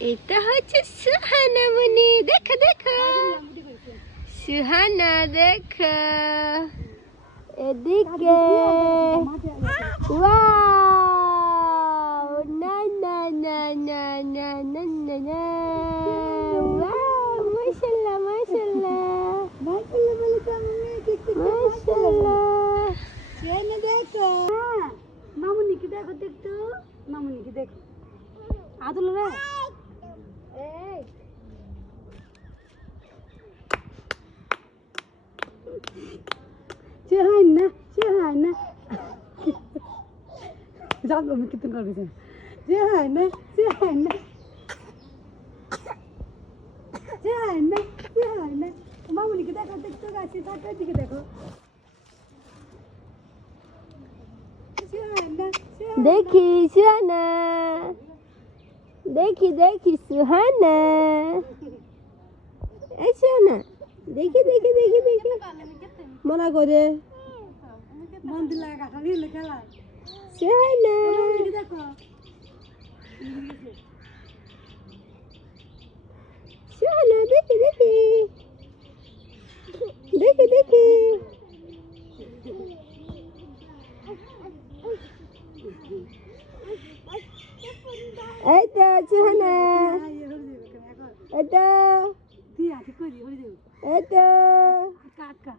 এটা হচ্ছে সুহানা মনি, দেখো দেখো সুহানা, দেখো এদিকে। ওয়াও, না না না না না না না না, ওয়াও, মাশাআল্লাহ মাশাআল্লাহ মাশাআল্লাহ। সুহানা দেখো, মামুনিকে দেখো, দেখতো মামুনিকে দেখো। আদুল রে, এই সুহানা সুহানা যাও আমি কীর্তন করবি। সুহানা সুহানা সুহানা সুহানা, মামুনিকে দেখো, দেখতো গাছে থাকার দিকে দেখো। দেখি সুহানা, দেখি দেখি সুহানা, এই সুহানা, দেখি দেখি দেখি দেখি মনা করে মন্দির লাগা রিলে খেলা। সুহানা, দেখো সুহানা, দেখি দেখি দেখি দেখি। এই তো সুহানা, এই তো, দিয়া ঠিক করে দিও, এই তো। কাকা